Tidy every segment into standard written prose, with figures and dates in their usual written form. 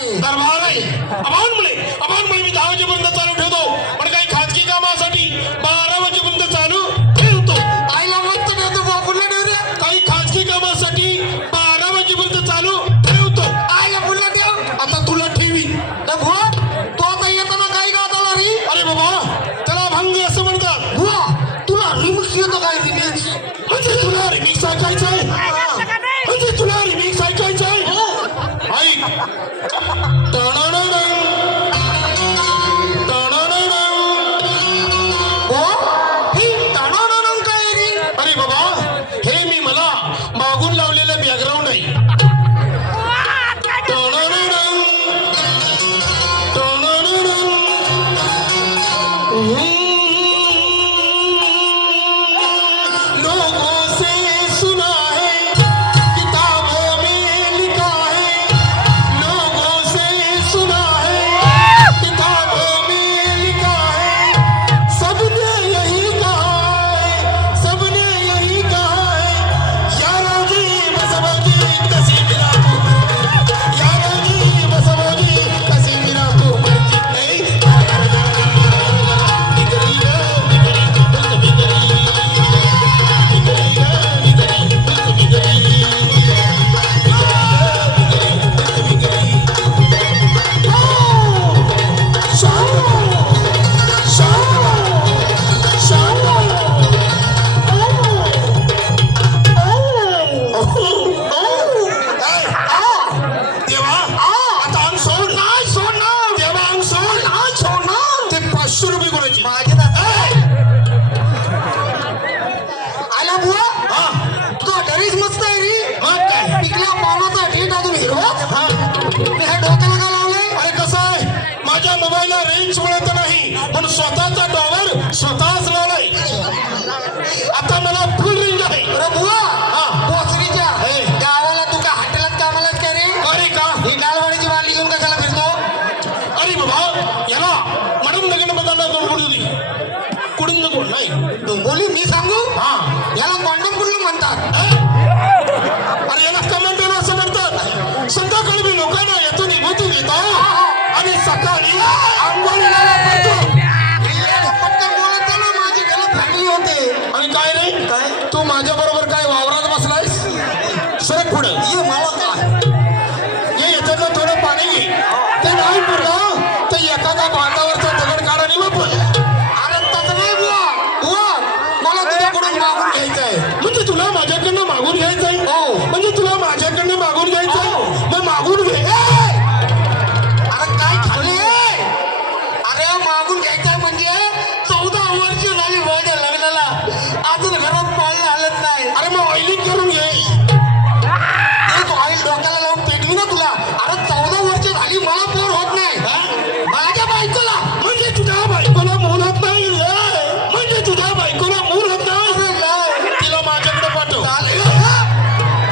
दरबार आहे. अमानमुळे मी 10 वाजेपर्यंत चालू ठेवतो, पण काही खाजगी कामासाठी 12 वाजेपर्यंत चालू ठेवतो. आईला मस्त ठेवतो बापूला ठेव रे. काही खाजगी कामासाठी 12 वाजेपर्यंत चालू ठेवतो. आईला पुन्हा ठेव. आता तुला ठेवी. बुवा तो आता येताना काय गात आला रे? अरे बाबा, त्याला भंग असं म्हणतात. बुवा तुला रिमिक्स येतो काय रिमिक्स? म्हणजे तुला रिमिक्स ऐकायचं आहे? म्हणजे तुला रिमिक्स ऐकायचं आहे? ऐक. अरे बाबा, हे मी मला मागून लावलेलं बॅकग्राऊंड आहे. लोगों से सुना है, किताबों में लिखा है. लोगों से सुना है, किताबों में लिखा है. सबने यही कहा है, सबने यही कहा है. याराजी बसवाजी कसी मिला तू मर्जी. याराजी बसवाजी कसी मिला तू मर्जी. नहीं बिगड़ी ग बिगड़ी बिगड़ी बिगड़ी मोबाईलला रेंज मिळत नाही, पण स्वतःचा टॉवर स्वतःच लावलाय. आता मला फुल रेंज आहे. अरे बुवा पोचरीच्या गावाला तू का हॉटेलात कामालाच काय रे? अरे का ही डालवाडीची बाटली घेऊन कशाला फिरतो? अरे बाबा, याला मॅडम लगेच बदलला दोन कुडून कोण नाही बोली मी सांगू? हा, याला कॉन्डम कुठलं म्हणतात? अरे याला कमांडर असं म्हणतात. संध्याकाळी मी लोकांना येतो निघून घेतो आणि सकाळी आंघोळीला पडतो. पटकन बोलत जा ना, माझी घरात फॅमिली होते. आणि काय रे, काय तू माझ्या बरोबर काय वावरात बसलायस? सरक पुढे ये मला काय ये, याच्यातलं थोडं पाणी घे. ते नाही पुरलं तर एखादा बांधावरचा दगड काढा आणि वापर. अरे तसं नाही बुवा. बुवा मला तुझ्याकडून मागून घ्यायचं आहे. म्हणजे तुला माझ्याकडनं मागून घ्यायचंय? हो. म्हणजे तुला माझ्याकडनं मागून घ्यायचंय? मग मागून घे. अरे काय खाल्ले? अरे मागून घ्यायचंय म्हणजे 14 वर्ष झाली माझ्या लग्नाला, अजून घरात पाणी आलंच नाही. अरे मग ऑइलिंग करून घे. एक ऑइल डोक्याला लावून पेटवी ना तुला. अरे 14 वर्ष झाली मला पोर होत नाही. माझ्या बायकोला. म्हणजे तुझ्या बायकोला मूल होत नाही? म्हणजे तुझ्या बायकोला मूल होत नाही? तिला माझ्याकडे पाठव.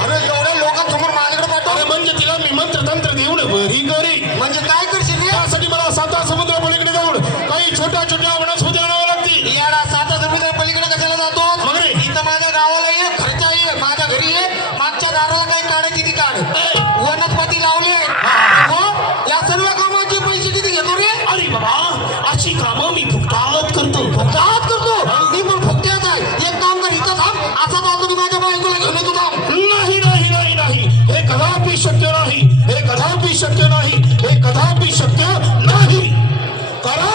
अरे एवढ्या लोकांसमोर माझ्याकडे पाठव. अरे म्हणजे तिला मी मंत्र तंत्र देऊन बरी करी. म्हणजे काय करशील रे? त्यासाठी मला 7 समुद्र पलीकडे जाऊन काही छोट्या छोट्या वनस्पती आणाव्या लागतील. याडा 7 समुद्र पलीकडे कशाला जातो? मग रे? इथं माझ्या गावाला ये, घरच्या ये, माझ्या घरी ये. मागच्या दाराला काय काढायची ती काढ. वनस्पती लावले हो, या सर्व कामाचे पैसे किती घेतो रे? अरे बाबा, अशी कामं मी फुकटात करतो. फुकटात करतो? मी पण फुकट्यात आहे. एक काम कर, इथं थांब. असा जातो की माझ्या बायकोला घेऊन येतो. थांब. नाही नाही नाही नाही, हे कदापि शक्य नाही. हे कदापि शक्य नाही. हे कदापि शक्य नाही. करा